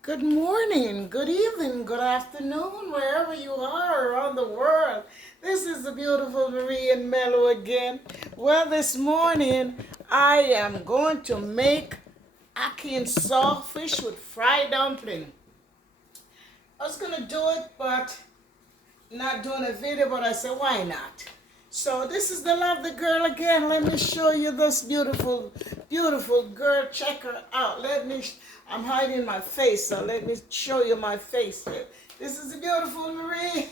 Good morning, good evening, good afternoon, wherever you are around the world. This is the beautiful Marie and Mello again. Well, this morning I am going to make ackee and saltfish with fried dumpling. I was going to do it, but not doing a video, but I said, why not? So this is the lovely girl again. Let me show you this beautiful, beautiful girl. Check her out. I'm hiding my face, so let me show you my face here. This is the beautiful Marie.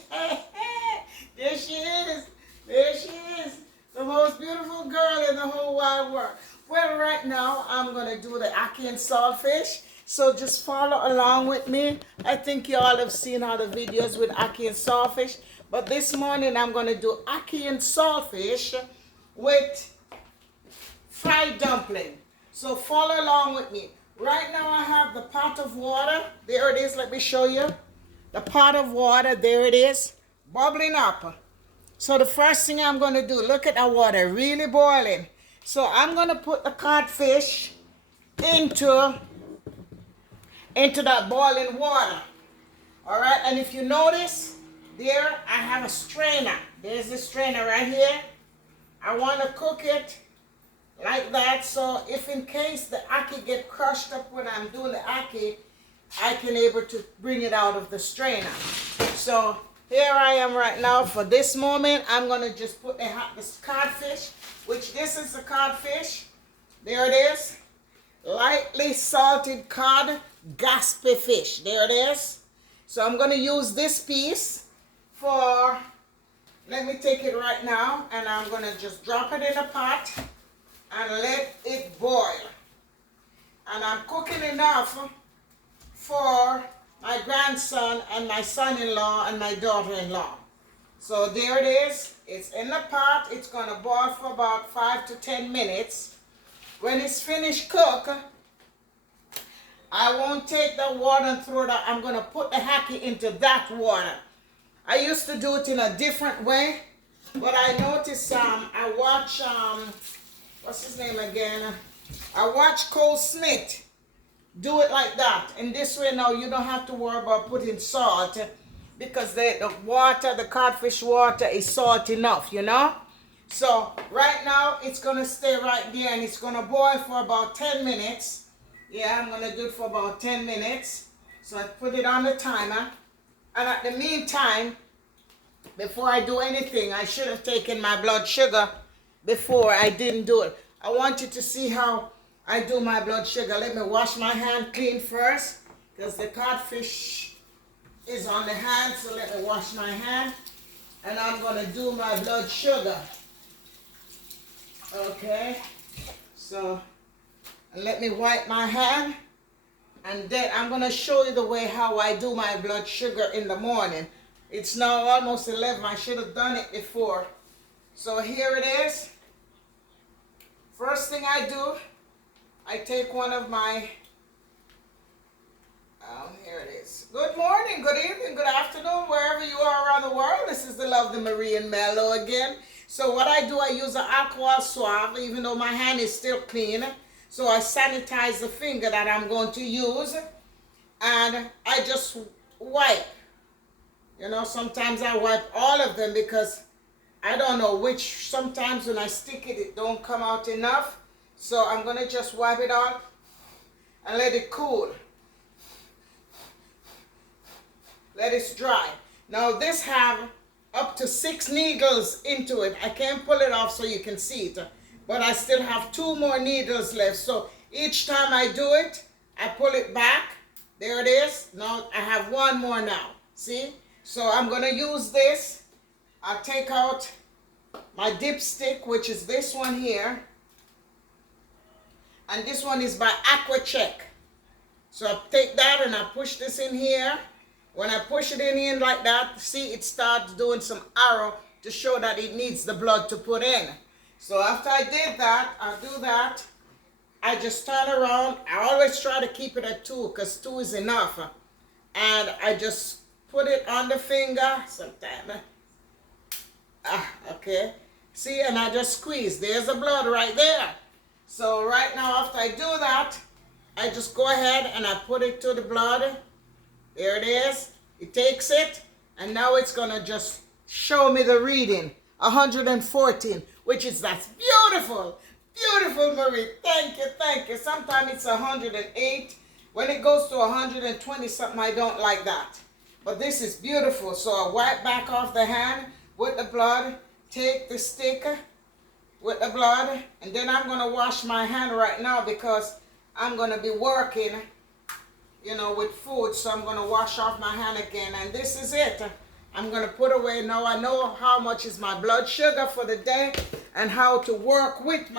There she is. There she is. The most beautiful girl in the whole wide world. Well, right now, I'm going to do the ackee and saltfish. So just follow along with me. I think you all have seen all the videos with ackee and saltfish. But this morning, I'm going to do ackee and saltfish with fried dumpling. So follow along with me. Right now, I have the pot of water. There it is. Let me show you. The pot of water, there it is, bubbling up. So the first thing I'm going to do, look at the water, really boiling. So I'm going to put the codfish into that boiling water. All right, and if you notice, there I have a strainer. There's a strainer right here. I want to cook it like that, so if in case the ackee get crushed up when I'm doing the ackee, I can able to bring it out of the strainer. So here I am right now. For this moment, I'm going to just put this codfish, which this is the codfish. There it is. Lightly salted cod gaspy fish. There it is. So I'm going to use this piece for, let me take it right now, and I'm going to just drop it in a pot and let it boil. And I'm cooking enough for my grandson and my son-in-law and my daughter-in-law. So there it is. It's in the pot. It's going to boil for about 5 to 10 minutes. When it's finished cook, I won't take the water and throw it out. I'm going to put the ackee into that water. I used to do it in a different way, but I noticed I watch what's his name again? I watch Cole Smith do it like that. And this way now you don't have to worry about putting salt because the water, the codfish water is salt enough, you know? So right now it's going to stay right there and it's going to boil for about 10 minutes. Yeah, I'm going to do it for about 10 minutes. So I put it on the timer. And at the meantime, before I do anything, I should have taken my blood sugar before I didn't do it. I want you to see how I do my blood sugar. Let me wash my hand clean first because the codfish is on the hand. So let me wash my hand and I'm going to do my blood sugar. Okay. So let me wipe my hand and then I'm going to show you the way how I do my blood sugar in the morning. It's now almost 11. I should have done it before. So here it is. First thing I do, I take one of my, here it is. Good morning, good evening, good afternoon, wherever you are around the world. This is the lovely Marie and Mello again. So what I do, I use an alcohol swab, even though my hand is still clean. So I sanitize the finger that I'm going to use. And I just wipe. You know, sometimes I wipe all of them because I don't know which, sometimes when I stick it, it don't come out enough. So I'm going to just wipe it out and let it cool. Let it dry. Now this have up to 6 needles into it. I can't pull it off so you can see it. But I still have 2 more needles left. So each time I do it, I pull it back. There it is. Now I have 1 more now. See? So I'm going to use this. I'll take out my dipstick, which is this one here. And this one is by Check. So I take that and I push this in here. When I push it in here like that, see it starts doing some arrow to show that it needs the blood to put in. So after I did that, I'll do that. I just turn around. I always try to keep it at 2 because 2 is enough. And I just put it on the finger sometime. Okay. See, and I just squeeze. There's the blood right there. So right now, after I do that, I just go ahead and I put it to the blood. There it is. It takes it, and now it's gonna just show me the reading, 114, which is, that's beautiful. Beautiful, Marie. Thank you, thank you. Sometimes it's 108. When it goes to 120 something, I don't like that. But this is beautiful. So I wipe back off the hand with the blood, take the sticker with the blood, and then I'm gonna wash my hand right now because I'm gonna be working, you know, with food. So I'm gonna wash off my hand again, and this is it. I'm gonna put away. Now I know how much is my blood sugar for the day and how to work with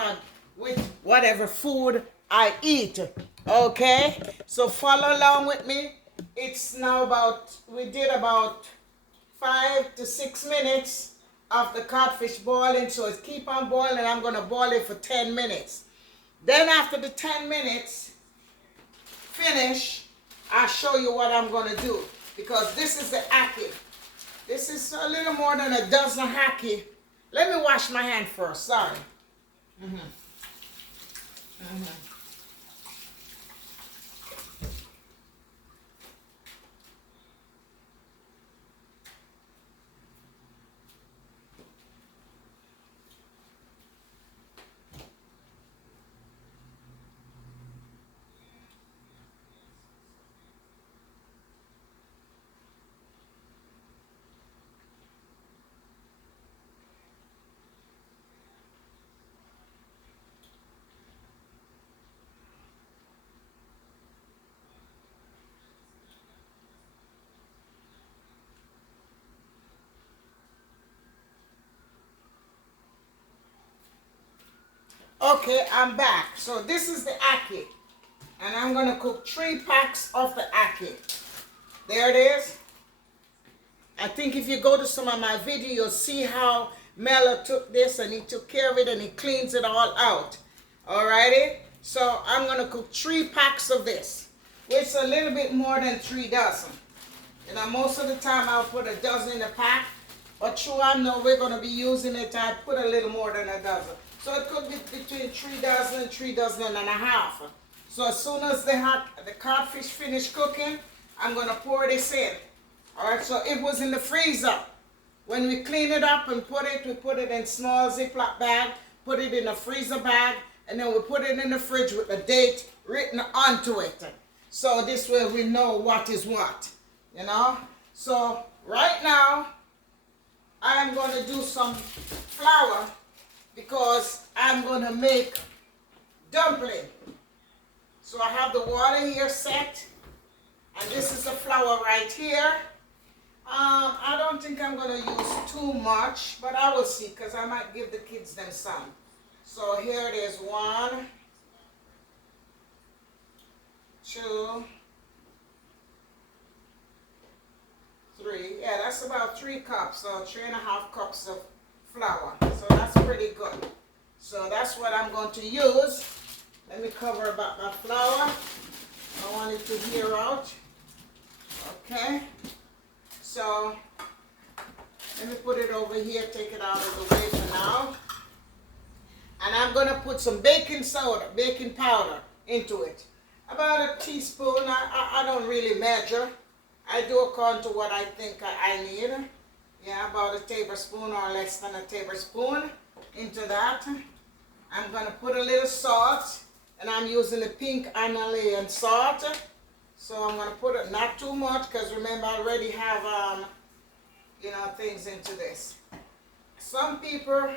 whatever food I eat. Okay, so follow along with me. It's now we did about 5 to 6 minutes of the codfish boiling, so it's keep on boiling. I'm gonna boil it for 10 minutes. Then after the 10 minutes finish, I'll show you what I'm gonna do, because this is the ackee. This is a little more than a dozen ackee. Let me wash my hand first, sorry. Okay, I'm back. So this is the ackee, and I'm gonna cook 3 packs of the ackee. There it is. I think if you go to some of my videos, you'll see how Mello took this and he took care of it and he cleans it all out. Alrighty? So I'm gonna cook 3 packs of this, which is a little bit more than 3 dozen. You know, most of the time I'll put a dozen in a pack, but sure I know we're gonna be using it. I put a little more than a dozen. So it could be between 3 dozen and 3 dozen and a half. So as soon as the codfish finish cooking, I'm gonna pour this in. All right, so it was in the freezer. When we clean it up and we put it in small Ziploc bag, put it in a freezer bag, and then we put it in the fridge with the date written onto it. So this way we know what is what, you know? So right now, I'm gonna do some flour because I'm gonna make dumpling. So I have the water here set, and this is the flour right here. I don't think I'm gonna use too much, but I will see, because I might give the kids them some. So here it is, 1, 2, 3. Yeah, that's about 3 cups, so 3.5 cups of flour. So that's pretty good. So that's what I'm going to use. Let me cover about my flour. I want it to hear out. Okay. So let me put it over here, take it out of the way for now. And I'm going to put some baking powder into it. About a teaspoon. I don't really measure. I do according to what I think I need. Yeah, about a tablespoon or less than a tablespoon into that. I'm going to put a little salt, and I'm using the pink Himalayan salt. So I'm going to put it, not too much, because remember I already have, you know, things into this. Some people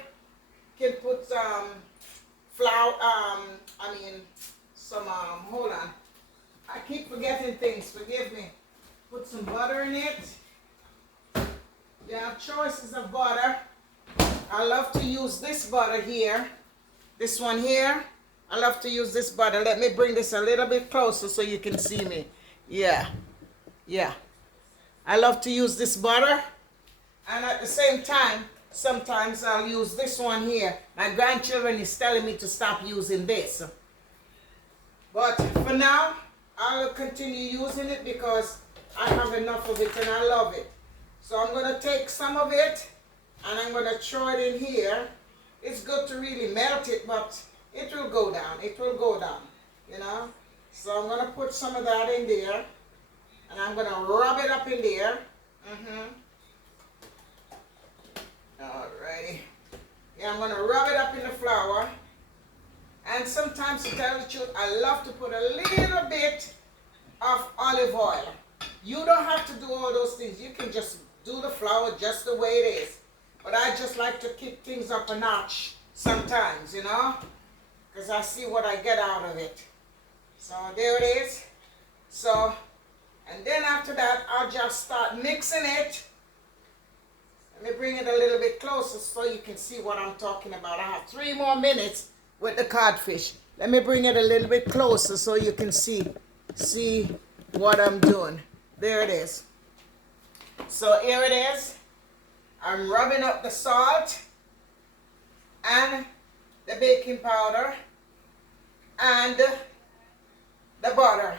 can put flour, hold on. I keep forgetting things, forgive me. Put some butter in it. You have choices of butter. I love to use this butter here. This one here. I love to use this butter. Let me bring this a little bit closer so you can see me. Yeah. Yeah. I love to use this butter. And at the same time, sometimes I'll use this one here. My grandchildren is telling me to stop using this. But for now, I'll continue using it because I have enough of it and I love it. So I'm going to take some of it and I'm going to throw it in here. It's good to really melt it, but it will go down. It will go down, you know. So I'm going to put some of that in there. And I'm going to rub it up in there. Alrighty. Yeah, I'm going to rub it up in the flour. And sometimes, to tell the truth, I love to put a little bit of olive oil. You don't have to do all those things. You can just do the flour just the way it is. But I just like to kick things up a notch sometimes, you know, because I see what I get out of it. So there it is. So, and then after that, I'll just start mixing it. Let me bring it a little bit closer so you can see what I'm talking about. I have 3 more minutes with the codfish. Let me bring it a little bit closer so you can see what I'm doing. There it is. So here it is. I'm rubbing up the salt and the baking powder and the butter,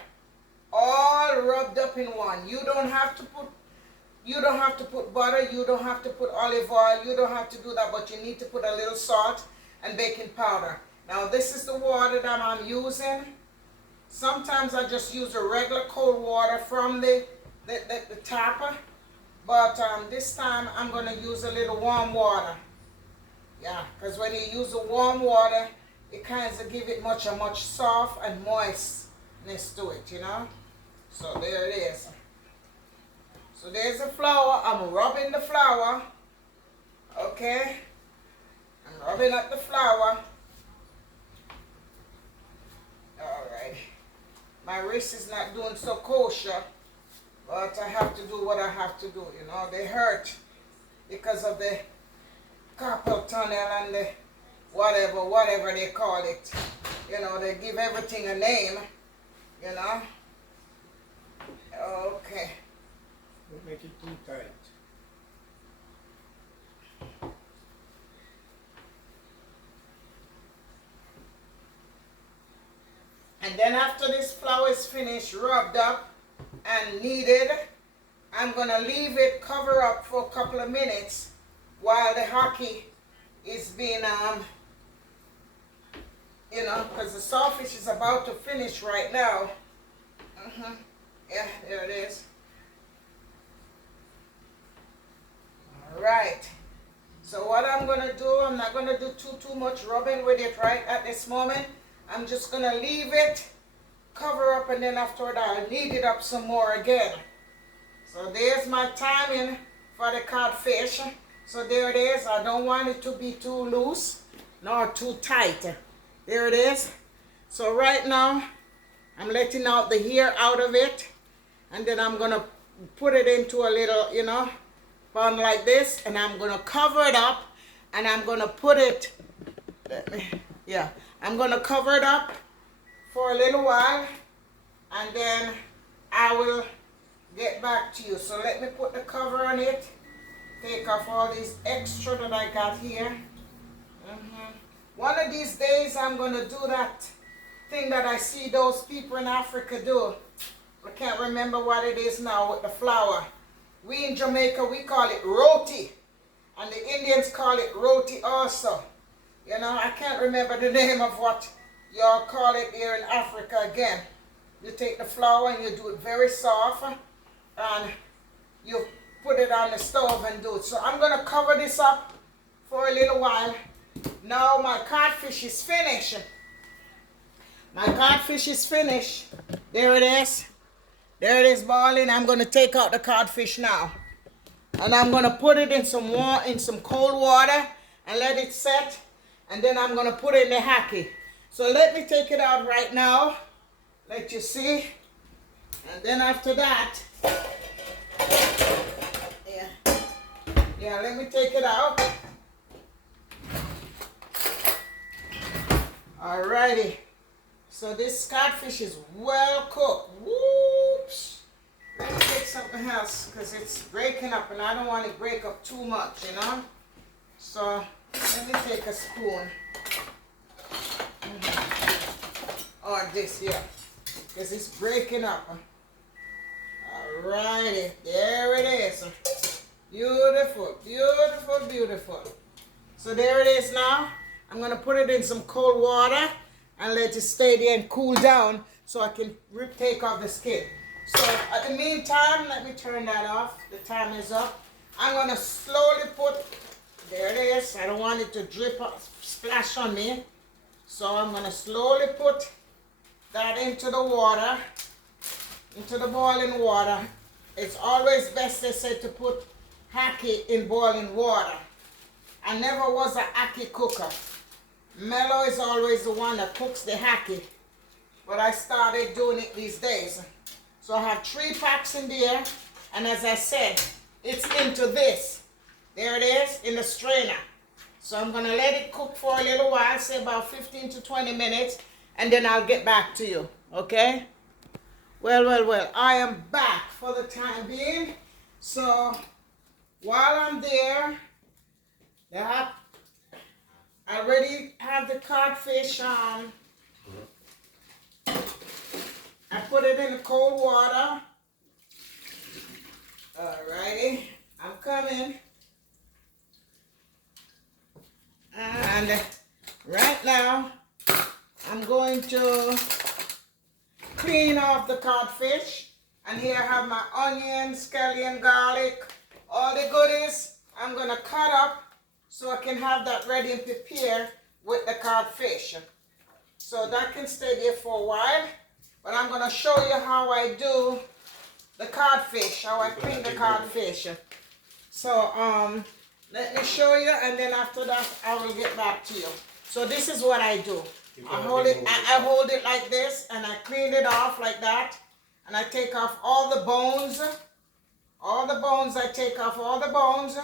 all rubbed up in one. You don't have to put butter, you don't have to put olive oil, you don't have to do that, but you need to put a little salt and baking powder. Now this is the water that I'm using. Sometimes I just use the regular cold water from the tap, but this time I'm going to use a little warm water. Yeah, because when you use the warm water, it kind of give it a much soft and moistness to it, you know. So there it is. So there's the flour. I'm rubbing the flour. Okay. I'm rubbing up the flour. Alright. My wrist is not doing so kosher, but I have to do what I have to do, you know. They hurt because of the carpal tunnel and the whatever they call it. You know, they give everything a name, you know. Okay. Don't make it too tight. And then after this flour is finished, rubbed up and kneaded, I'm going to leave it cover up for a couple of minutes while the ackee is being, you know, because the saltfish is about to finish right now. Yeah, there it is. All right. So what I'm going to do, I'm not going to do too much rubbing with it right at this moment. I'm just going to leave it cover up, and then after that I'll knead it up some more again. So there's my timing for the codfish. So there it is. I don't want it to be too loose nor too tight. There it is. So right now I'm letting out the hair out of it, and then I'm going to put it into a little, you know, pan like this, and I'm going to cover it up, and I'm going to put it, I'm going to cover it up for a little while, and then I will get back to you. So let me put the cover on it, take off all these extra that I got here. One of these days I'm going to do that thing that I see those people in Africa do. I can't remember what it is now with the flour. We in Jamaica, we call it roti, and the Indians call it roti also. You know, I can't remember the name of what y'all call it here in Africa again. You take the flour and you do it very soft, and you put it on the stove and do it. So I'm going to cover this up for a little while. Now my codfish is finished. My codfish is finished. There it is. There it is boiling. I'm going to take out the codfish now. And I'm going to put it in some cold water and let it set. And then I'm going to put it in the ackee. So let me take it out right now. Let you see. And then after that, let me take it out. Alrighty. So this codfish is well cooked. Whoops. Let me take something else because it's breaking up and I don't want it to break up too much, you know. So let me take a spoon. Or this here, because it's breaking up. Alrighty, there it is. Beautiful, beautiful, beautiful. So there it is now. I'm going to put it in some cold water and let it stay there and cool down so I can take off the skin. So at the meantime, let me turn that off. The time is up. I'm gonna slowly put, there it is. I don't want it to drip or splash on me. So I'm gonna slowly put that into the water, into the boiling water. It's always best, they say, to put ackee in boiling water. I never was an ackee cooker. Mello is always the one that cooks the ackee, but I started doing it these days. So I have 3 packs in there, and as I said, it's into this. There it is, in the strainer. So I'm gonna let it cook for a little while, say about 15 to 20 minutes, and then I'll get back to you, okay? Well, I am back for the time being. So while I'm there, I already have the codfish on. I put it in the cold water. Alrighty, I'm coming. And right now, I'm going to clean off the codfish. And here I have my onions, scallion, garlic, all the goodies. I'm gonna cut up so I can have that ready and prepare with the codfish. So that can stay there for a while. But I'm gonna show you how I do the codfish, how I clean the codfish. So let me show you, and then after that I will get back to you. So this is what I do. I hold it like this, and I clean it off like that, and I take off all the bones. All the bones, I take off all the bones.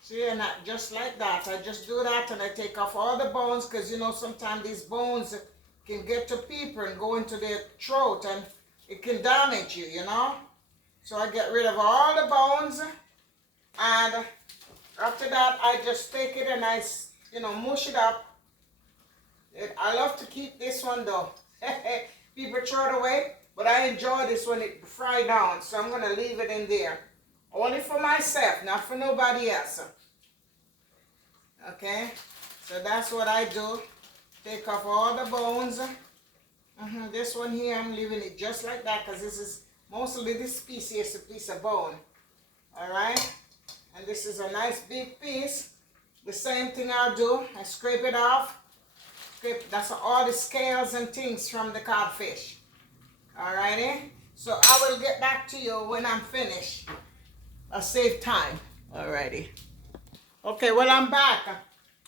See, and just like that, I just do that, and I take off all the bones, because you know sometimes these bones can get to people and go into their throat, and it can damage you, you know. So I get rid of all the bones, and after that I just take it and I, you know, mush it up. I love to keep this one though. People throw it away, but I enjoy this when it fry down, so I'm gonna leave it in there. Only for myself, not for nobody else. Okay, so that's what I do. Take off all the bones. This one here, I'm leaving it just like that, because this is mostly this piece here is a piece of bone. Alright, and this is a nice big piece. The same thing I'll do, I scrape it off. That's all the scales and things from the codfish. Alrighty, so I will get back to you when I'm finished. I'll save time. Alrighty. Okay, well, I'm back.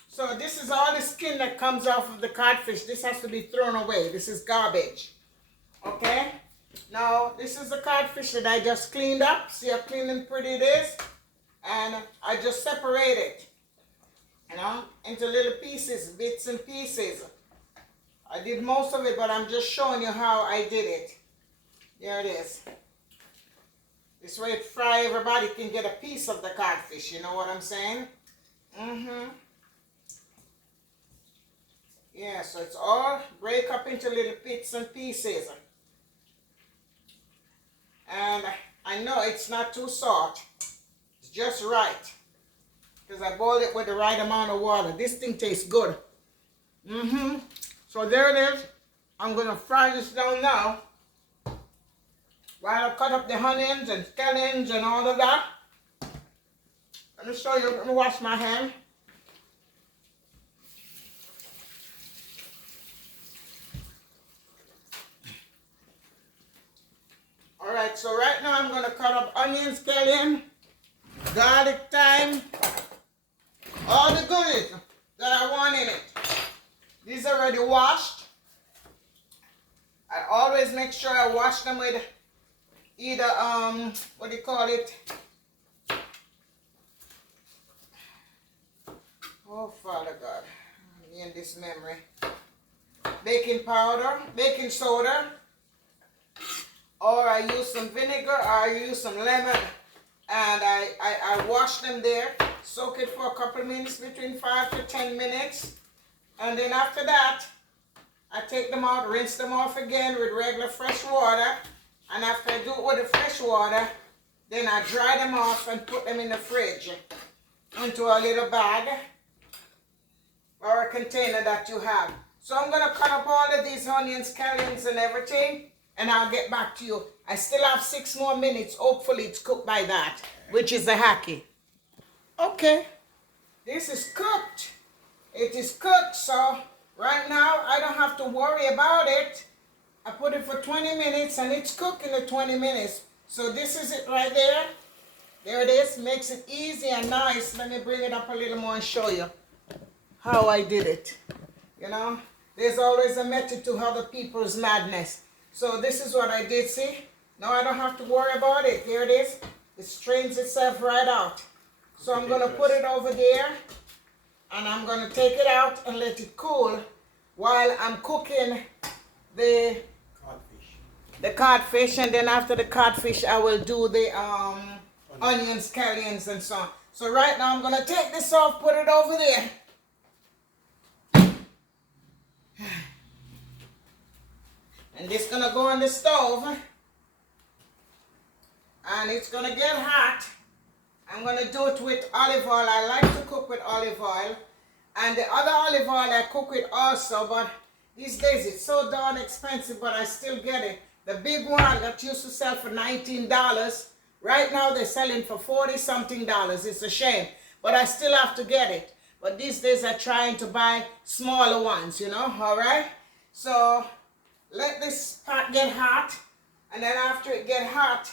So this is all the skin that comes off of the codfish. This has to be thrown away. This is garbage. Okay? Now, this is the codfish that I just cleaned up. See how clean and pretty it is? And I just separate it, you know, into little pieces, bits and pieces. I did most of it, but I'm just showing you how I did it. There it is. This way it fry, everybody can get a piece of the codfish, you know what I'm saying? Yeah, so it's all break up into little bits and pieces. And I know it's not too salt. It's just right. Because I boiled it with the right amount of water. This thing tastes good. So there it is. I'm going to fry this down now. While I cut up the onions and scallions and all of that. Let me show you. Let me wash my hand. Alright, so right now I'm going to cut up onion, scallion, garlic, thyme, all the goodies that I want in it. These are already washed. I always make sure I wash them with either, what do you call it? Oh, Father God, me and this memory. Baking powder, baking soda, or I use some vinegar, or I use some lemon, and I wash them there, soak it for a couple of minutes, between 5 to 10 minutes, and then after that, I take them out, rinse them off again with regular fresh water, and after I do it with the fresh water, then I dry them off and put them in the fridge into a little bag or a container that you have. So I'm going to cut up all of these onions, scallions, and everything, and I'll get back to you. I still have 6 more minutes. Hopefully it's cooked by that, which is the ackee. Okay, this is cooked. It is cooked, so right now I don't have to worry about it. I put it for 20 minutes, and it's cooked in the 20 minutes. So this is it right there. There it is. Makes it easy and nice. Let me bring it up a little more and show you how I did it. You know, there's always a method to other people's madness. So this is what I did, see? Now I don't have to worry about it. There it is. It strains itself right out. So I'm going to put it over there, and I'm going to take it out and let it cool while I'm cooking the codfish. And then after the codfish, I will do the onions, scallions, and so on. So right now I'm going to take this off, put it over there. And this gonna go on the stove, and it's gonna get hot. I'm gonna do it with olive oil. I like to cook with olive oil, and the other olive oil I cook with also, but these days it's so darn expensive, but I still get it. The big one that used to sell for $19, right now they're selling for $40-something. It's a shame, but I still have to get it. But these days I'm trying to buy smaller ones, you know, all right? So let this pot get hot, and then after it get hot,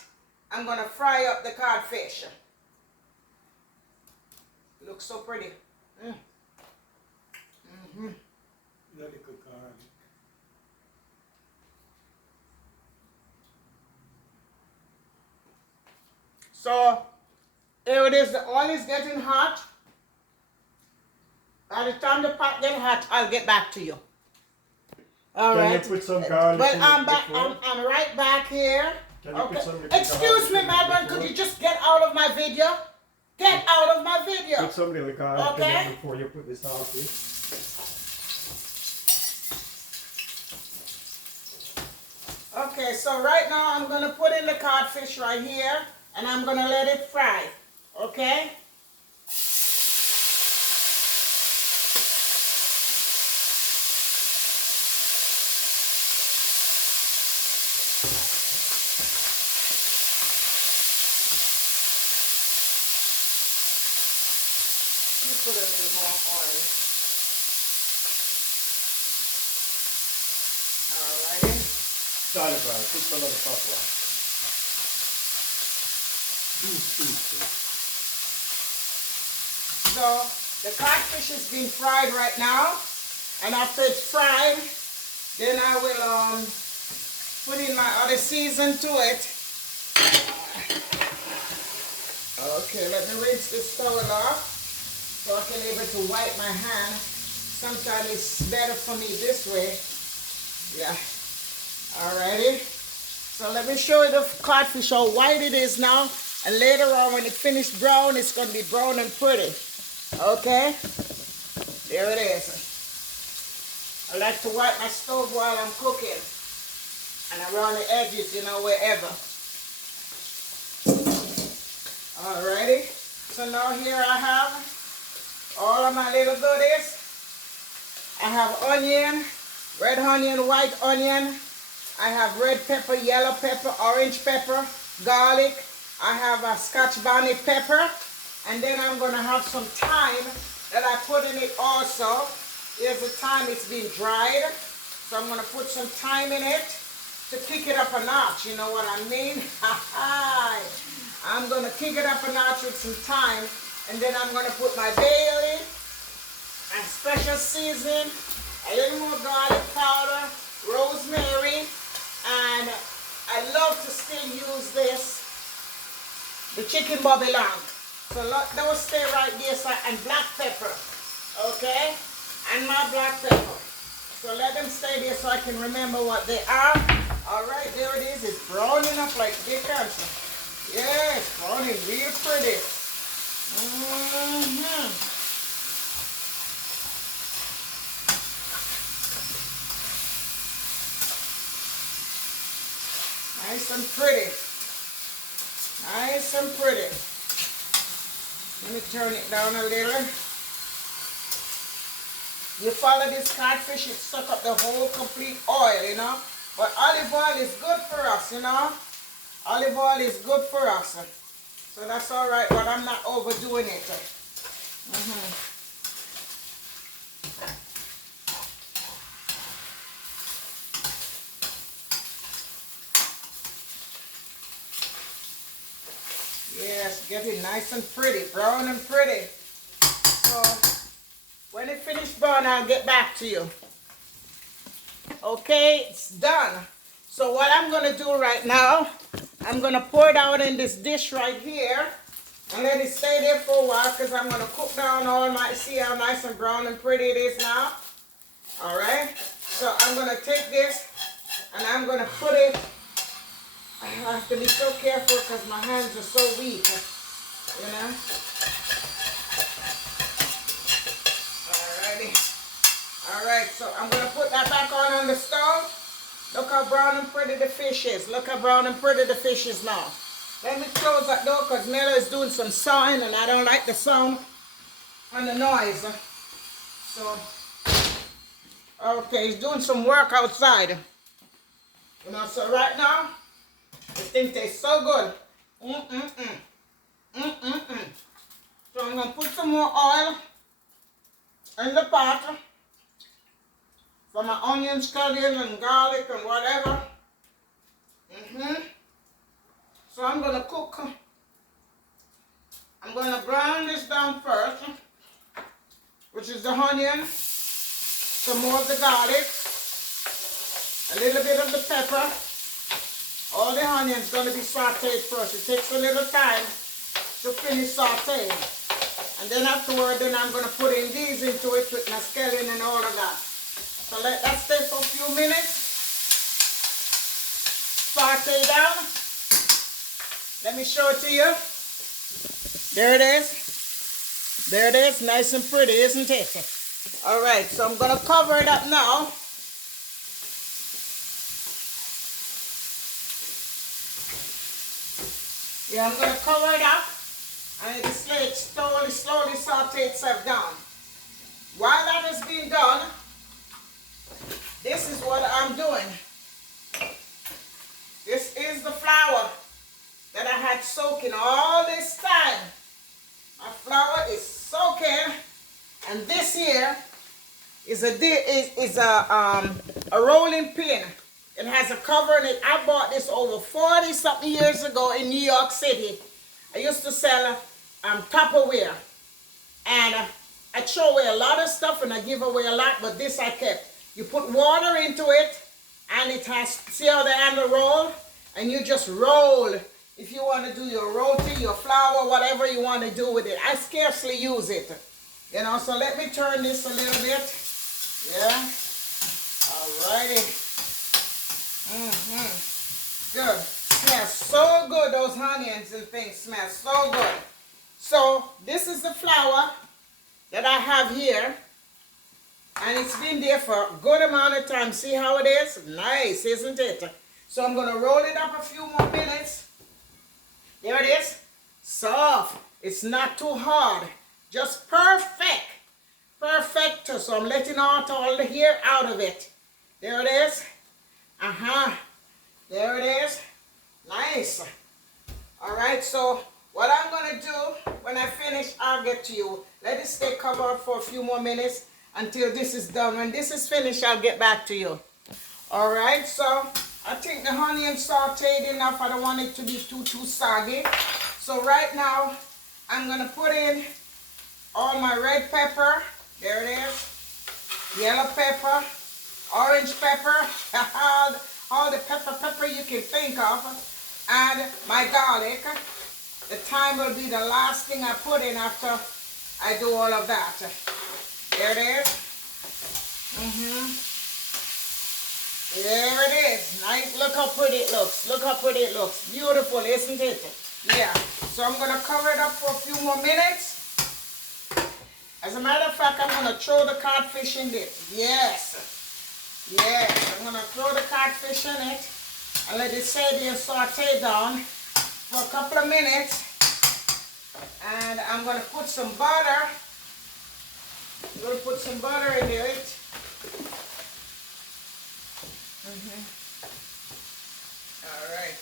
I'm going to fry up the codfish. It looks so pretty. So here it is. The oil is getting hot. By the time the pot gets hot, I'll get back to you. All right. Can you put some garlic Well, in I'm it back. before? I'm right back here. Can you put some little Excuse me, garlic in it madam. before? Could you just get out of my video? Get out of my video. Put some little garlic in Okay. it before you put the salt in. Okay, so right now I'm going to put in the codfish right here, and I'm going to let it fry. Okay? Put a little more oil. Alrighty. Salva, put some of the pepper. 2 teaspoons. So the codfish is being fried right now, and after it's fried, then I will put in my other season to it. Okay, let me rinse this towel off, so I can able to wipe my hand. Sometimes it's better for me this way. Yeah. Alrighty. So let me show you the codfish, how white it is now. And later on, when it finishes brown, it's going to be brown and pretty. Okay? There it is. I like to wipe my stove while I'm cooking. And around the edges, you know, wherever. Alrighty. So now here I have all of my little goodies. I have onion, red onion, white onion. I have red pepper, yellow pepper, orange pepper, garlic. I have a Scotch bonnet pepper. And then I'm going to have some thyme that I put in it also. Here's the thyme, it's been dried. So I'm going to put some thyme in it to kick it up a notch. You know what I mean? I'm going to kick it up a notch with some thyme. And then I'm going to put my bay leaf and special seasoning, a little more garlic powder, rosemary, and I love to still use this, the chicken Babylon. So those stay right there, so, and black pepper, okay? And my black pepper. So let them stay there so I can remember what they are. All right, there it is. It's browning up like dickens. Yeah, it's browning real pretty. Nice and pretty. Nice and pretty. Let me turn it down a little. You follow this codfish, it suck up the whole complete oil, you know. But olive oil is good for us, you know. Olive oil is good for us. So that's all right, but I'm not overdoing it. Yes, get it nice and pretty, brown and pretty. So when it finished brown, I'll get back to you. Okay, it's done. So what I'm going to do right now, I'm going to pour it out in this dish right here and let it stay there for a while because I'm going to cook down all my, see how nice and brown and pretty it is now. All right, so I'm going to take this and I'm going to put it, I have to be so careful because my hands are so weak, you know. All right, so I'm going to put that back on the stove. Look how brown and pretty the fish is. Look how brown and pretty the fish is now. Let me close that door because Melo is doing some sawing and I don't like the sound and the noise. So, okay, he's doing some work outside. You know, so right now, this thing tastes so good. So I'm going to put some more oil in the pot for my onions, scallions, and garlic and whatever. So I'm going to cook. I'm going to brown this down first, which is the onion, some more of the garlic, a little bit of the pepper. All the onions going to be sauteed first. It takes a little time to finish sauteing. And then afterward, then I'm going to put in these into it with my scallion and all of that. So let that stay for a few minutes. Saute down. Let me show it to you. There it is. There it is. Nice and pretty, isn't it? All right, so I'm going to cover it up now. Yeah, I'm going to cover it up. And it just let it slowly saute itself down. While that is being done, this is what I'm doing. This is the flour that I had soaking all this time. My flour is soaking, and this here is a rolling pin. It has a cover in it. I bought this over 40 something years ago in New York City. I used to sell Tupperware, and I throw away a lot of stuff and I give away a lot, but this I kept. You put water into it, and it has, see how the handle roll? And you just roll. If you want to do your roti, your flour, whatever you want to do with it. I scarcely use it. You know, so let me turn this a little bit. Yeah. Alrighty. Good. Smells so good, those onions and things smell so good. So this is the flour that I have here. And it's been there for a good amount of time. See how it is? Nice, isn't it? So I'm going to roll it up a few more minutes. There it is. Soft. It's not too hard. Just perfect. Perfect. So I'm letting out all the hair out of it. There it is. There it is. Nice. All right, so what I'm going to do, when I finish, I'll get to you. Let it stay covered for a few more minutes until this is done. When this is finished, I'll get back to you. All right, so I think the onion sauteed enough. I don't want it to be too soggy. So right now, I'm going to put in all my red pepper. There it is. Yellow pepper. Orange pepper. all the pepper you can think of. And my garlic. The thyme will be the last thing I put in after I do all of that. There it is. There it is. Nice. Look how pretty it looks. Look how pretty it looks. Beautiful, isn't it? Yeah. So I'm going to cover it up for a few more minutes. As a matter of fact, I'm going to throw the codfish in it. Yes. Yes. I'm going to throw the codfish in it and let it sit there and saute down for a couple of minutes. And I'm going to put some butter I'm going to put some butter in it. All right.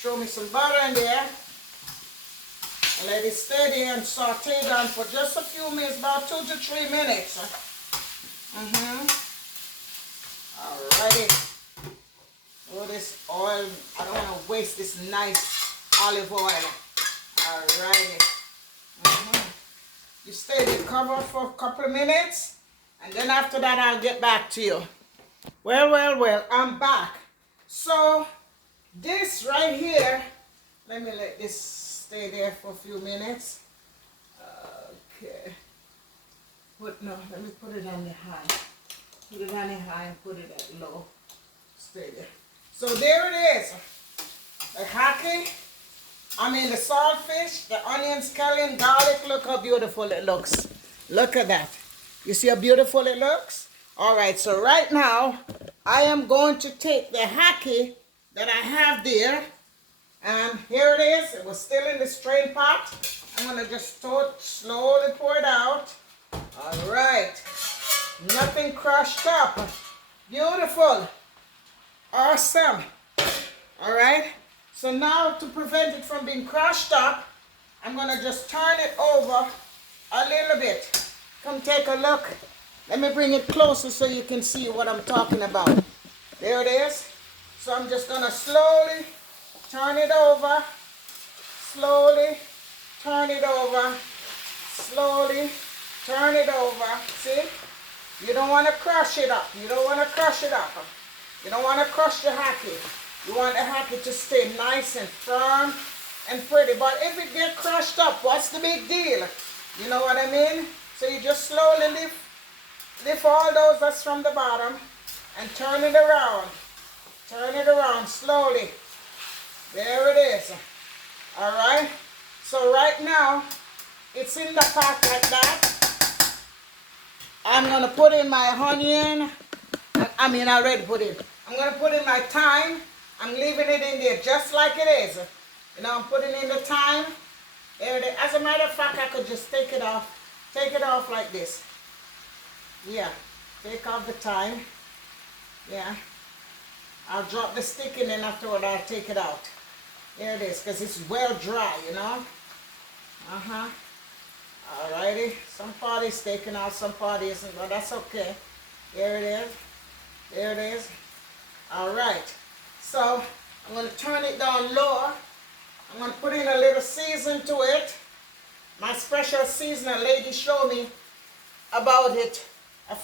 Throw me some butter in there. And let it stay there and saute down for just a few minutes, about 2 to 3 minutes. Alrighty. Oh, this oil, I don't want to waste this nice olive oil. Alrighty. You stay there covered for a couple of minutes, and then after that I'll get back to you. Well, I'm back. So this right here, let me let this stay there for a few minutes. Okay. Let me put it on the high. Put it on the high and put it at low. Stay there. So there it is. The ackee, the saltfish, the onions, scallion, garlic. Look how beautiful it looks. Look at that. You see how beautiful it looks? All right, so right now, I am going to take the ackee that I have there. And here it is. It was still in the strain pot. I'm going to just slowly pour it out. All right. Nothing crushed up. Beautiful. Awesome. All right. So now to prevent it from being crushed up, I'm going to just turn it over a little bit. Come take a look. Let me bring it closer so you can see what I'm talking about. There it is. So I'm just going to slowly turn it over. Slowly turn it over. Slowly turn it over. See? You don't want to crush it up. You don't want to crush it up. You don't want to crush the ackee. You want the ackee to stay nice and firm and pretty. But if it gets crushed up, what's the big deal? You know what I mean? So you just slowly lift all those that's from the bottom and turn it around. Turn it around slowly. There it is. All right. So right now, it's in the pot like that. I'm going to put in my onion. I already put in. I'm going to put in my thyme. I'm leaving it in there just like it is. You know, I'm putting in the thyme. There it is. As a matter of fact, I could just take it off. Take it off like this. Yeah. Take off the thyme. Yeah. I'll drop the stick in and afterward I'll take it out. There it is, because it's well dry, you know. Alrighty. Some part is taken out, some part isn't, but that's okay. There it is. There it is. Alright. So I'm going to turn it down lower. I'm going to put in a little season to it. My special seasoner, lady showed me about it a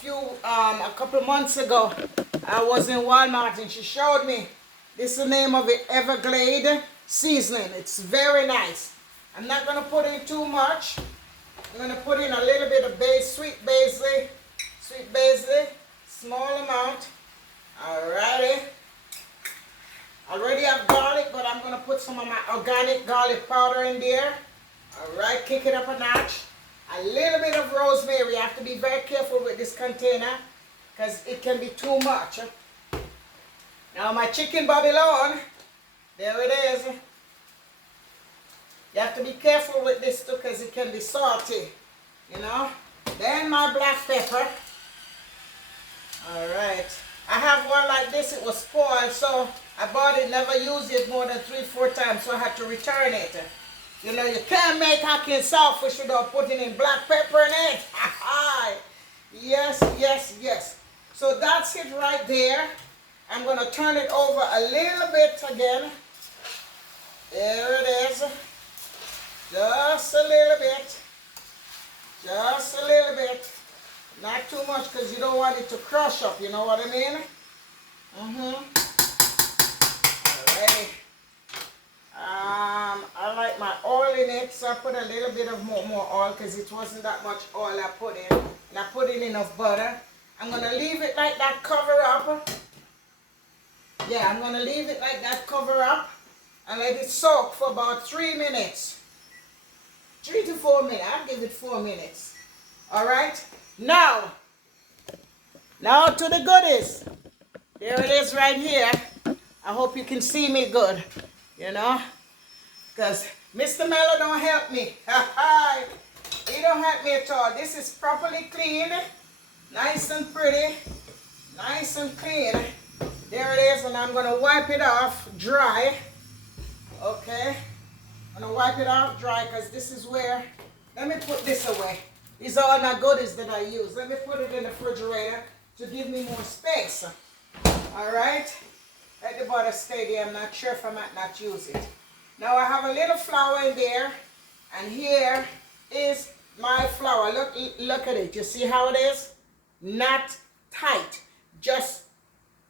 couple months ago. I was in Walmart and she showed me. This is the name of it, Everglade seasoning. It's very nice. I'm not going to put in too much. I'm going to put in a little bit of sweet basil, small amount. Alrighty. I already have garlic, but I'm going to put some of my organic garlic powder in there. Alright, kick it up a notch. A little bit of rosemary. You have to be very careful with this container because it can be too much. Now my chicken Babylon, there it is. You have to be careful with this too because it can be salty, you know. Then my black pepper. Alright. I have one like this, it was spoiled, so I bought it, never used it more than 3-4 times, so I had to return it. You know, you can't make ackee and saltfish without putting in black pepper in it. Yes, yes, yes. So that's it right there. I'm going to turn it over a little bit again. There it is. Just a little bit. Just a little bit. Not too much because you don't want it to crush up, you know what I mean? Alrighty. I like my oil in it, so I put a little bit of more oil because it wasn't that much oil I put in. And I put in enough butter. I'm going to leave it like that, cover up. Yeah, I'm going to leave it like that, cover up. And let it soak for about 3 minutes. 3 to 4 minutes. I'll give it 4 minutes. Alright? Now to the goodies. There it is right here. I hope you can see me good. You know? Because Mr. Mello don't help me. You don't help me at all. This is properly cleaned, nice and pretty, nice and clean. There it is, and I'm gonna wipe it off dry. Okay, I'm gonna wipe it off dry because this is where, let me put this away. These are all my goodies that I use. Let me put it in the refrigerator to give me more space. All right, let the butter stay there. I'm not sure if I might not use it. Now I have a little flour in there, and here is my flour. Look at it. You see how it is? Not tight, just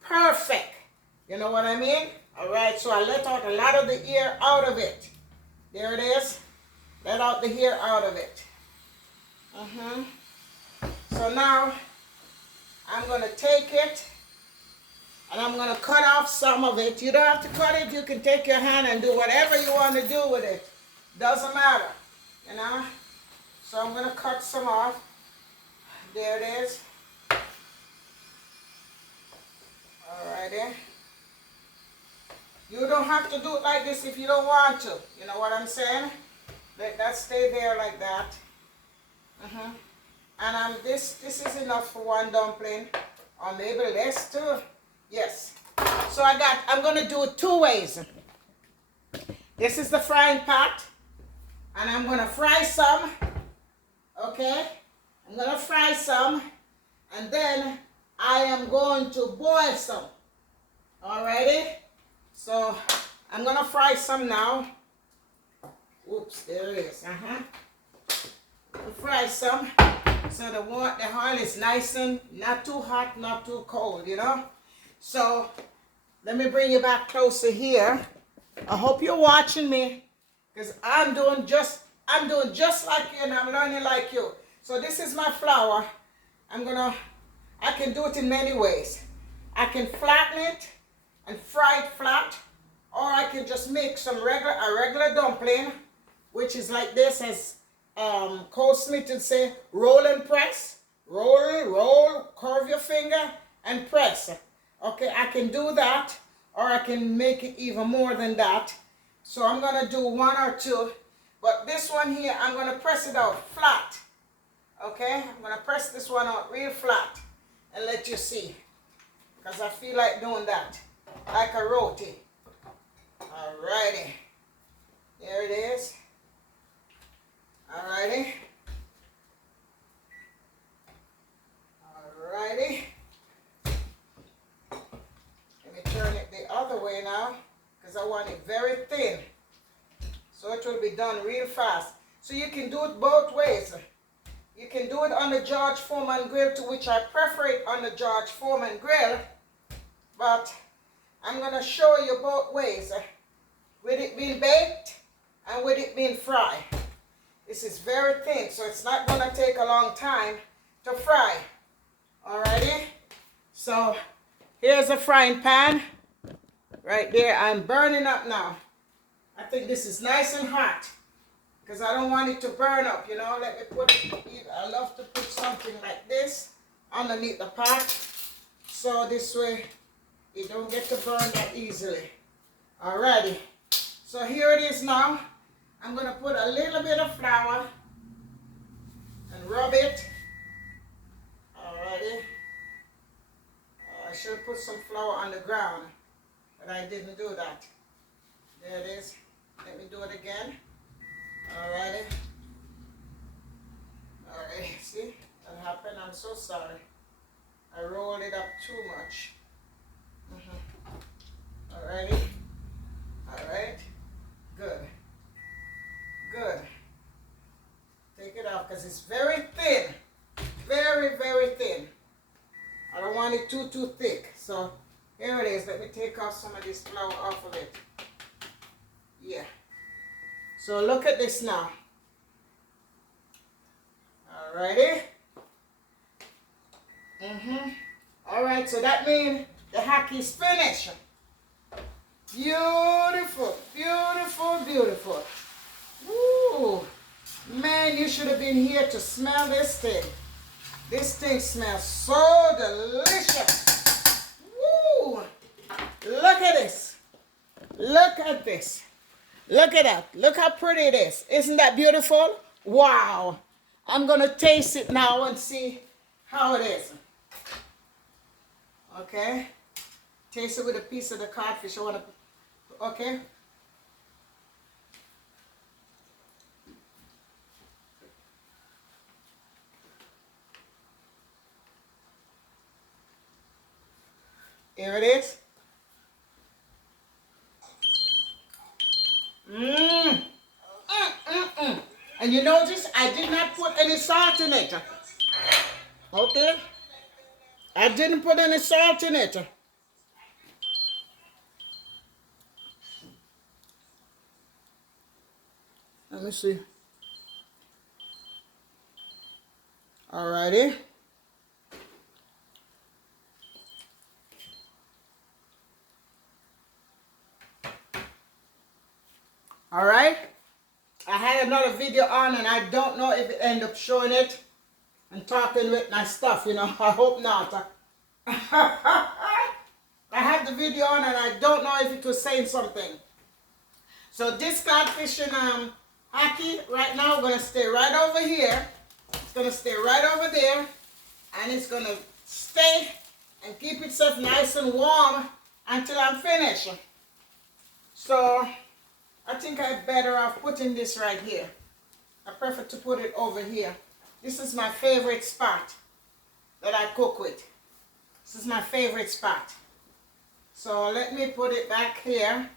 perfect. You know what I mean? All right, so I let out a lot of the air out of it. There it is. Let out the air out of it. So now I'm going to take it and I'm going to cut off some of it. You don't have to cut it. You can take your hand and do whatever you want to do with it. Doesn't matter, you know. So I'm going to cut some off. There it is. All righty. You don't have to do it like this if you don't want to. You know what I'm saying? Let that stay there like that. And this is enough for one dumpling, or maybe less too. Yes. So I'm gonna do it two ways. This is the frying pot, and I'm gonna fry some. Okay, I'm gonna fry some, and then I am going to boil some. Alrighty. So I'm gonna fry some now. Oops, there it is. Fry some so the oil is nice and not too hot, not too cold, you know. So let me bring you back closer here. I hope you're watching me, because I'm doing just like you, and I'm learning like you. So this is my flour. I can do it in many ways. I can flatten it and fry it flat, or I can just make a regular dumpling, which is like this, as Cole Smith would say, roll and press. Roll, curve your finger and press. Okay, I can do that, or I can make it even more than that. So I'm going to do one or two. But this one here, I'm going to press it out flat. Okay, I'm going to press this one out real flat and let you see. Because I feel like doing that, like a roti. Alrighty. There it is. Alrighty. Alrighty. Let me turn it the other way now, because I want it very thin. So it will be done real fast. So you can do it both ways. You can do it on the George Foreman grill, to which I prefer it on the George Foreman grill. But I'm going to show you both ways. With it being baked and with it being fried. This is very thin, so it's not going to take a long time to fry. Alrighty? So here's a frying pan. Right there. I'm burning up now. I think this is nice and hot, because I don't want it to burn up, you know. Let me put it, I love to put something like this underneath the pot, so this way it don't get to burn that easily. Alrighty. So here it is now. I'm going to put a little bit of flour and rub it. Alrighty. I should have put some flour on the ground, but I didn't do that. There it is. Let me do it again. Alrighty. Alright, see? That happened. I'm so sorry. I rolled it up too much. Alrighty. Alright. Good. Good. Take it off, because it's very thin. Very, very thin. I don't want it too thick. So here it is. Let me take off some of this flour off of it. Yeah. So look at this now. Alrighty. Alright, so that means the ackee is finished. Beautiful, beautiful, beautiful. Ooh, man, you should have been here to smell this thing. This thing smells so delicious. Woo! Look at this. Look at this. Look at that. Look how pretty it is. Isn't that beautiful? Wow. I'm going to taste it now and see how it is. Okay? Taste it with a piece of the codfish. I want to, okay? Here it is. Mmm. And you notice I did not put any salt in it. Okay? I didn't put any salt in it. Let me see. Alrighty. Alright. I had another video on and I don't know if it ended up showing it and talking with my stuff, you know. I hope not. I had the video on and I don't know if it was saying something. So this codfish and ackee right now going to stay right over here. It's going to stay right over there. And it's going to stay and keep itself nice and warm until I'm finished. So I think I'm better off putting this right here. I prefer to put it over here. This is my favorite spot that I cook with. This is my favorite spot. So let me put it back here.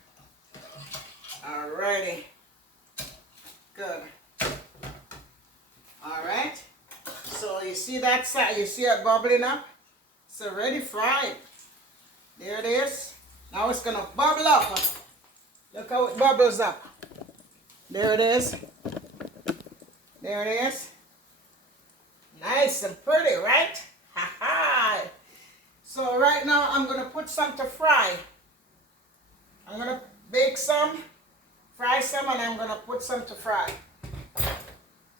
Alrighty. Good. Alright. So you see that side, you see it bubbling up? It's already fried. There it is. Now it's gonna bubble up. Look how it bubbles up. There it is. There it is. Nice and pretty, right? Ha ha! So right now I'm gonna put some to fry. I'm gonna bake some, fry some, and I'm gonna put some to fry.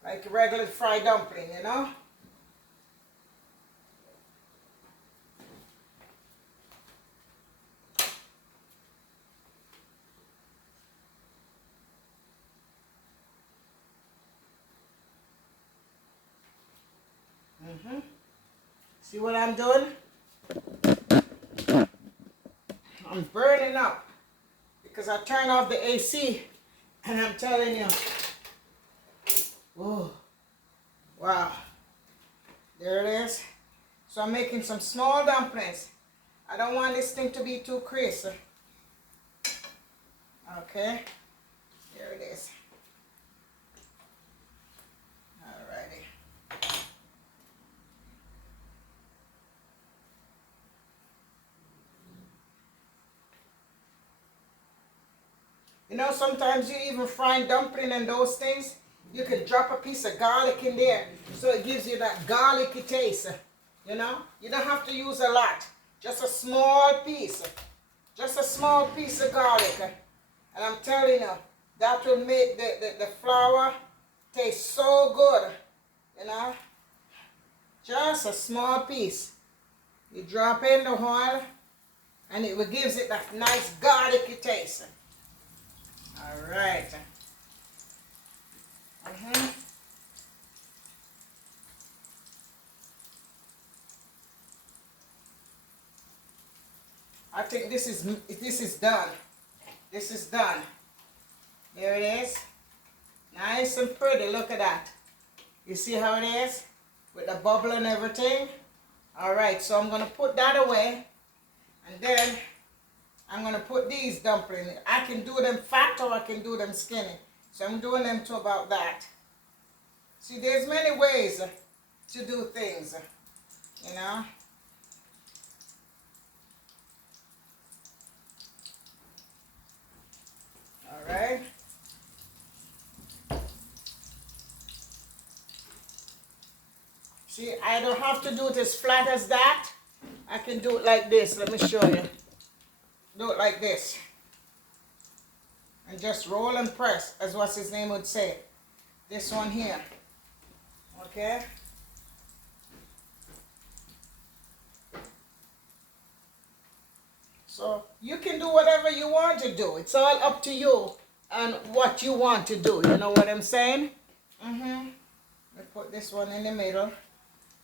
Like a regular fried dumpling, you know? See what I'm doing? I'm burning up because I turned off the AC and I'm telling you, oh, wow, there it is. So I'm making some small dumplings. I don't want this thing to be too crisp. Okay, there it is. Alrighty. You know, sometimes you even frying dumpling and those things, you can drop a piece of garlic in there so it gives you that garlicky taste. You know, you don't have to use a lot, just a small piece. Just a small piece of garlic. And I'm telling you, that will make the flour taste so good. You know, just a small piece. You drop in the oil and it will gives it that nice garlicky taste. All right. I think this is done. This is done. There it is. Nice and pretty. Look at that. You see how it is? With the bubble and everything. All right, so I'm going to put that away. And then I'm going to put these dumplings. I can do them fat or I can do them skinny. So I'm doing them to about that. See, there's many ways to do things, you know. All right. See, I don't have to do it as flat as that. I can do it like this. Let me show you. Do it like this. And just roll and press, as what's his name would say. This one here. Okay? So you can do whatever you want to do. It's all up to you and what you want to do. You know what I'm saying? Let me put this one in the middle.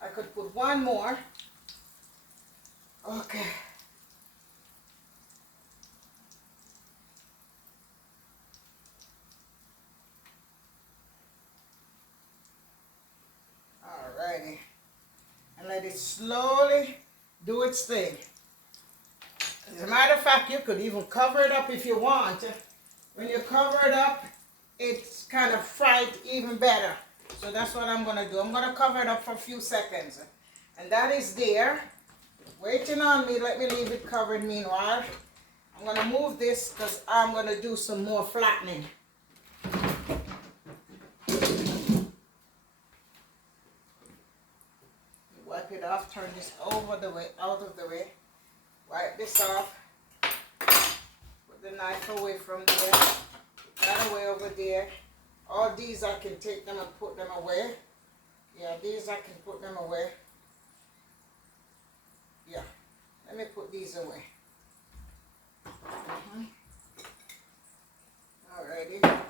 I could put one more. Okay. Alrighty. And let it slowly do its thing. As a matter of fact, you could even cover it up if you want. When you cover it up, it's kind of fried even better. So that's what I'm going to do. I'm going to cover it up for a few seconds. And that is there. Waiting on me. Let me leave it covered meanwhile. I'm going to move this because I'm going to do some more flattening. Wipe it off. Turn this over the way, out of the way. Wipe this off. Put the knife away from there. That away over there. All these I can take them and put them away. Yeah, these I can put them away. Yeah, let me put these away. Alrighty.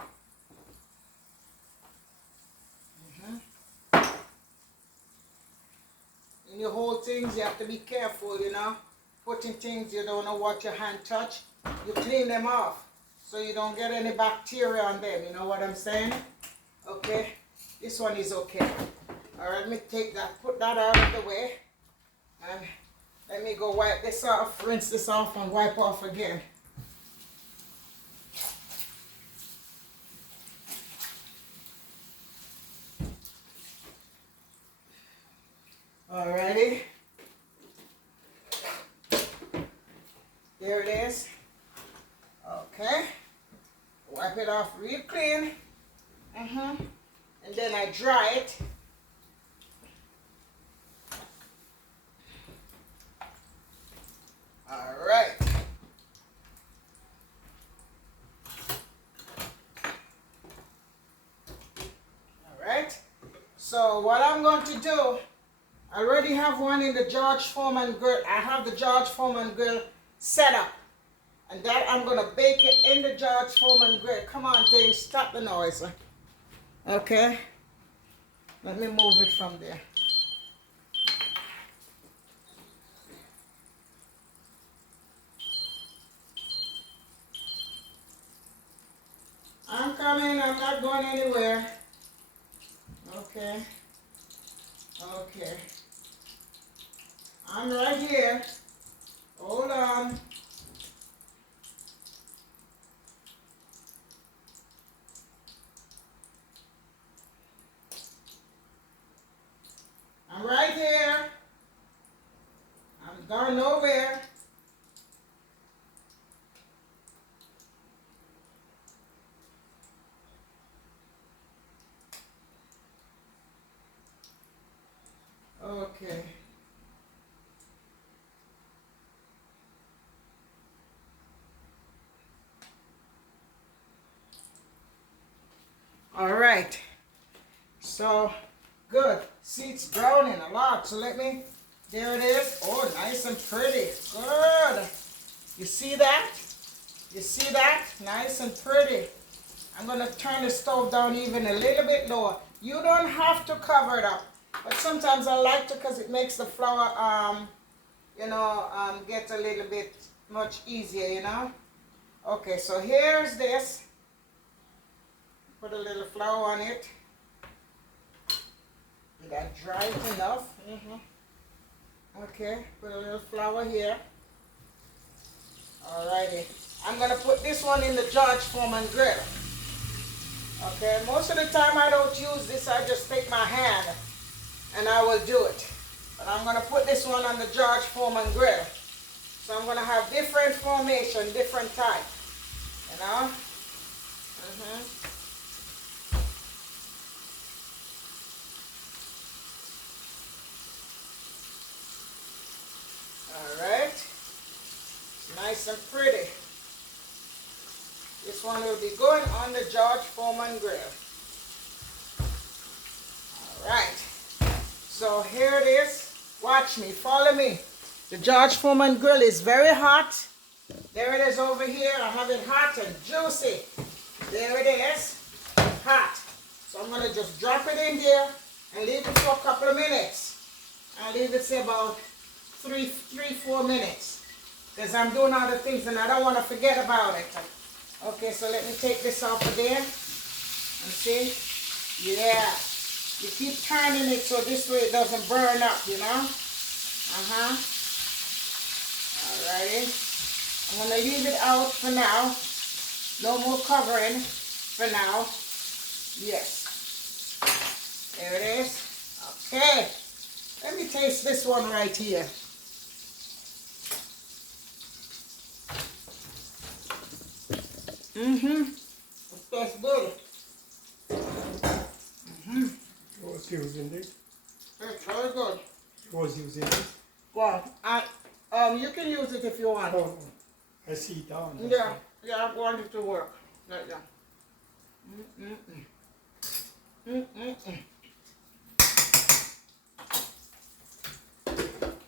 In your whole things, you have to be careful, you know. Putting things you don't know what your hand touch. You clean them off so you don't get any bacteria on them. You know what I'm saying? Okay. This one is okay. Alright, let me take that, put that out of the way. And let me go wipe this off, rinse this off and wipe off again. Alrighty. There it is. Okay. Wipe it off real clean. And then I dry it. Alright. Alright. So what I'm going to do, I already have one in the George Foreman grill. I have the George Foreman grill set up. And that I'm going to bake it in the George Foreman grill. Come on, things, stop the noise. Okay. Let me move it from there. I'm coming, I'm not going anywhere. Okay. Okay. I'm right here. Hold on. I'm right here. I'm going nowhere. Okay. All right. So, good. See, it's browning a lot. So let me, there it is. Oh, nice and pretty. Good. You see that? You see that? Nice and pretty. I'm going to turn the stove down even a little bit lower. You don't have to cover it up. But sometimes I like to because it makes the flour, get a little bit much easier, you know. Okay, so here's this. Put a little flour on it. Did I dry it enough? Okay, put a little flour here. Alrighty. I'm going to put this one in the George Foreman grill. Okay, most of the time I don't use this. I just take my hand and I will do it. But I'm going to put this one on the George Foreman grill. So I'm going to have different formation, different type. You know? Alright. Nice and pretty. This one will be going on the George Foreman grill. Alright. So here it is. Watch me. Follow me. The George Foreman grill is very hot. There it is over here. I have it hot and juicy. There it is. Hot. So I'm going to just drop it in there and leave it for a couple of minutes. I'll leave it say about 4 minutes. Because I'm doing other things and I don't want to forget about it. Okay, so let me take this off of there. And see? Yeah. You keep turning it so this way it doesn't burn up, you know? Alrighty. I'm going to leave it out for now. No more covering for now. Yes. There it is. Okay. Let me taste this one right here. It tastes good. What was using this? It's very good. What was using this? Well, you can use it if you want. Oh, I see it down. Yeah, I want it to work. Like that.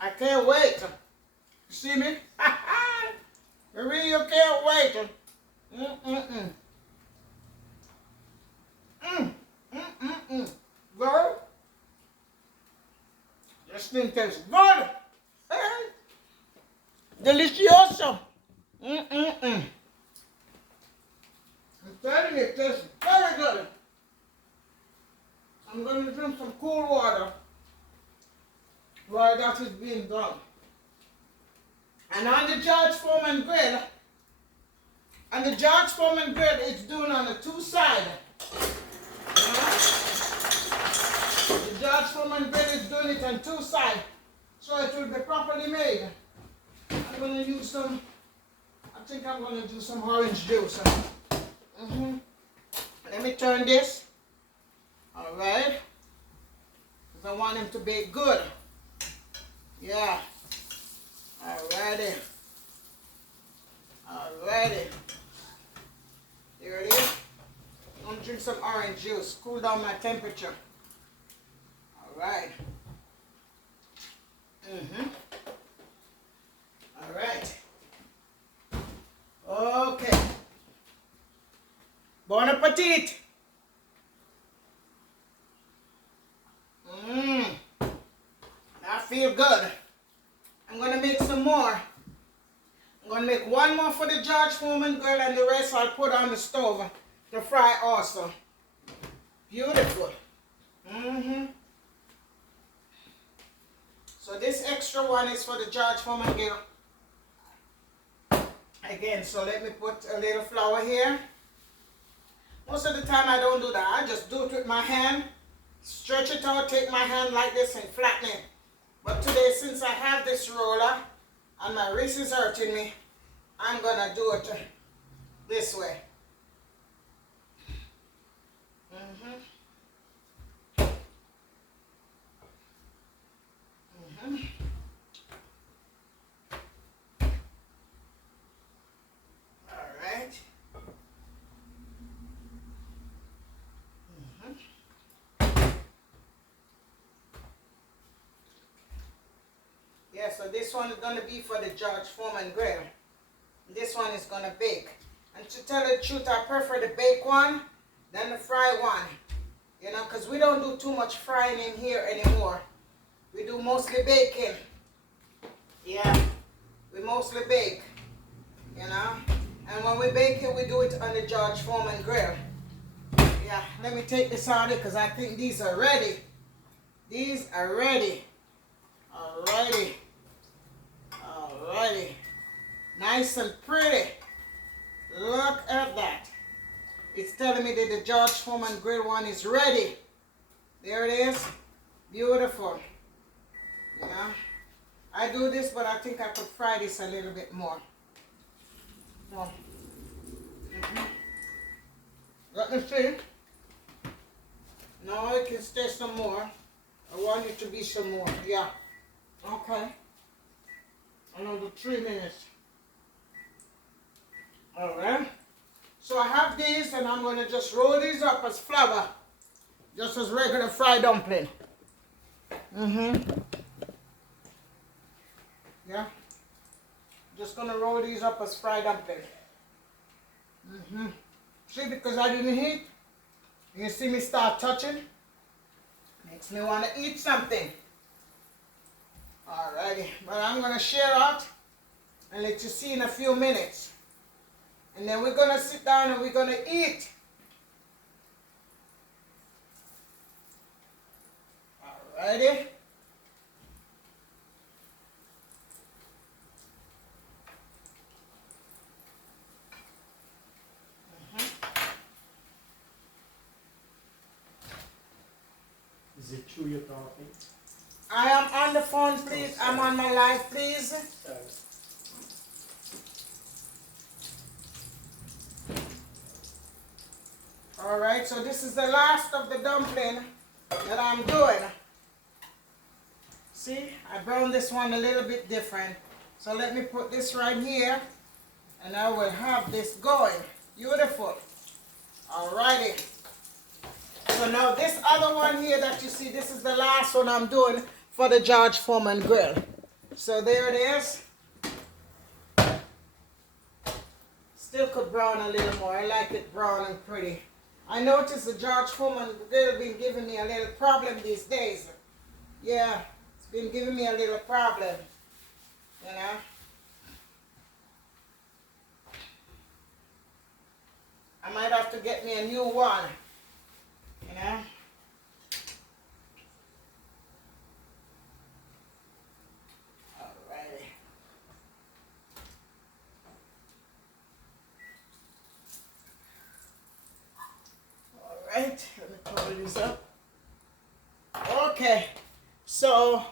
I can't wait. You see me? Marie, you can't wait. Girl, this thing tastes good. Delicioso. I'm telling you, it tastes very good. I'm going to drink some cool water while that is being done. And on the George Foreman grill, it's doing on the two sides. The George Foreman grill is doing it on two sides, so it will be properly made. I'm going to use some, I think I'm going to do some orange juice. Let me turn this. Alright. Because I want him to bake good. Yeah. Alrighty. Alrighty. Here it is. I'm going to drink some orange juice. Cool down my temperature. Alright. Alright. Okay. Bon appetit. I feel good. I'm going to make some more. I'm going to make one more for the George Foreman grill and the rest I'll put on the stove to fry also. Beautiful. So this extra one is for the George Foreman grill. Again, so let me put a little flour here. Most of the time I don't do that. I just do it with my hand. Stretch it out, take my hand like this and flatten it. But today, since I have this roller and my wrist is hurting me, I'm going to do it this way. All right. Yeah, so this one is going to be for the George Foreman grill. This one is going to bake. And to tell the truth, I prefer the bake one than the fry one. You know, because we don't do too much frying in here anymore. We do mostly baking. Yeah, we mostly bake. You know. And when we bake it, we do it on the George Foreman grill. Yeah, let me take this out because I think these are ready. These are ready. Alrighty. Alrighty. Nice and pretty. Look at that. It's telling me that the George Foreman grill one is ready. There it is. Beautiful. You know, I do this, but I think I could fry this a little bit more. So, let me see. No, it can stay some more. I want it to be some more. Yeah. Okay. Another 3 minutes. Alright. So I have these and I'm going to just roll these up as flour. Just as regular fried dumpling. Yeah. Just going to roll these up as fried dumpling. See, because I didn't heat, you see me start touching. Make Makes me want to eat something. Alrighty, but I'm going to share out and let you see in a few minutes. And then we're going to sit down and we're going to eat. Alrighty. Is it true you're talking? I am on the phone, please. I'm on my live, please. Alright, so this is the last of the dumpling that I'm doing. See, I browned this one a little bit different. So let me put this right here and I will have this going. Beautiful. Alrighty. So now this other one here that you see, this is the last one I'm doing for the George Foreman grill. So there it is. Still could brown a little more. I like it brown and pretty. I noticed the George Foreman grill been giving me a little problem these days. Yeah, it's been giving me a little problem. You know. I might have to get me a new one. You know. Alrighty. Alright, let me cover this up. Okay, so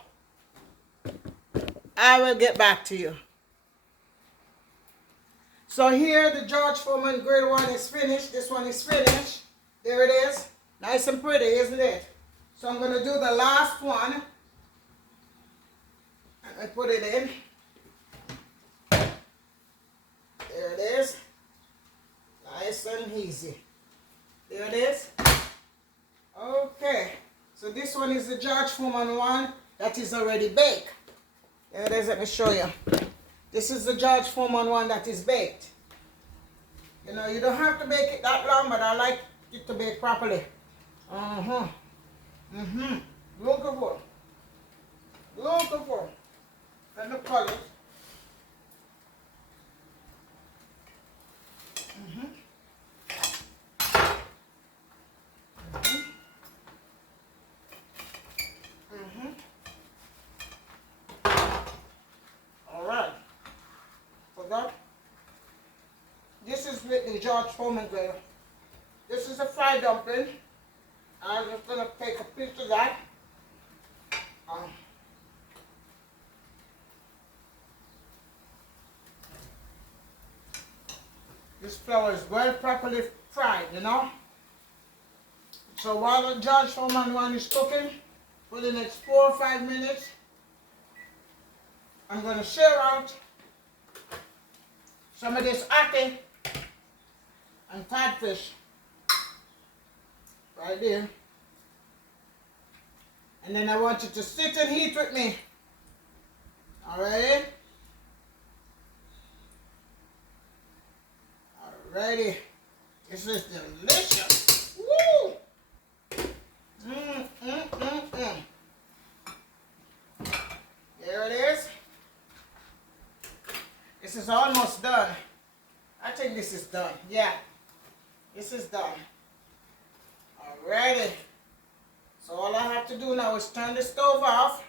I will get back to you. So here the George Foreman grill one is finished. This one is finished. There it is. Nice and pretty, isn't it? So I'm going to do the last one. And I put it in. There it is. Nice and easy. There it is. Okay. So this one is the George Foreman one that is already baked. There it is. Let me show you. This is the George Foreman one that is baked. You know, you don't have to bake it that long, but I like it to bake properly. Beautiful. Beautiful. And the colors. Alright. So that, this is with the George Foreman grill. This is a fried dumpling. I'm just going to take a piece of that. This flour is well properly fried, you know. So while the George Foreman one is cooking, for the next 4 or 5 minutes, I'm going to share out some of this ackee and saltfish right there. And then I want you to sit and eat with me. Alrighty? Alrighty. This is delicious. Woo! There it is. This is almost done. I think this is done. Yeah. This is done. Alrighty. So all I have to do now is turn the stove off.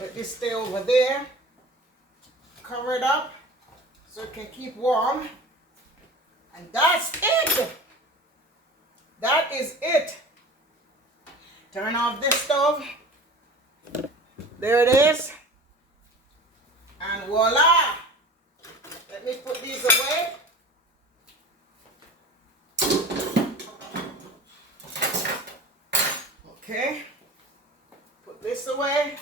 Let this stay over there. Cover it up so it can keep warm. And that's it. That is it. Turn off this stove. There it is. And voila. Let me put these away. Okay. Put this away.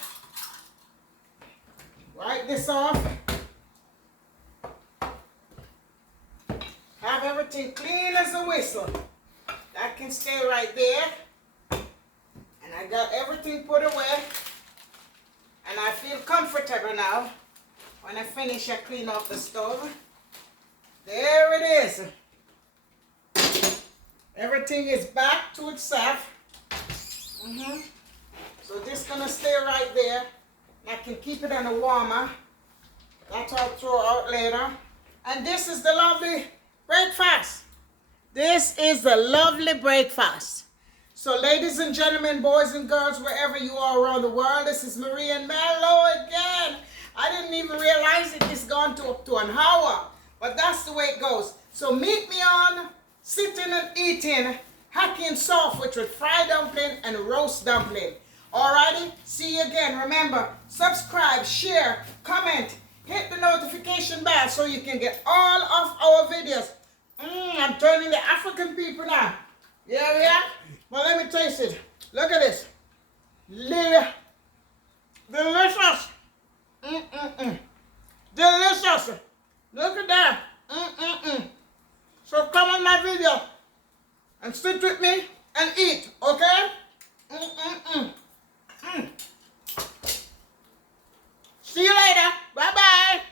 Wipe this off. Have everything clean as a whistle. That can stay right there. And I got everything put away. And I feel comfortable now. When I finish, I clean off the stove. There it is. Everything is back to itself. So this gonna stay right there. I can keep it on a warmer. That I'll throw out later. And this is the lovely breakfast. This is the lovely breakfast. So ladies and gentlemen, boys and girls, wherever you are around the world, this is Marie and Mello again. I didn't even realize it's gone to up to an hour. But that's the way it goes. So meet me on sitting and eating Ackee and Saltfish with fried dumpling and roast dumpling. Alrighty? See you again. Remember, subscribe, share, comment, hit the notification bell so you can get all of our videos. I'm turning the African people now. Yeah? Well, let me taste it. Look at this. Delicious. Delicious. Look at that. So come on my video and sit with me and eat, okay? See you later. Bye-bye.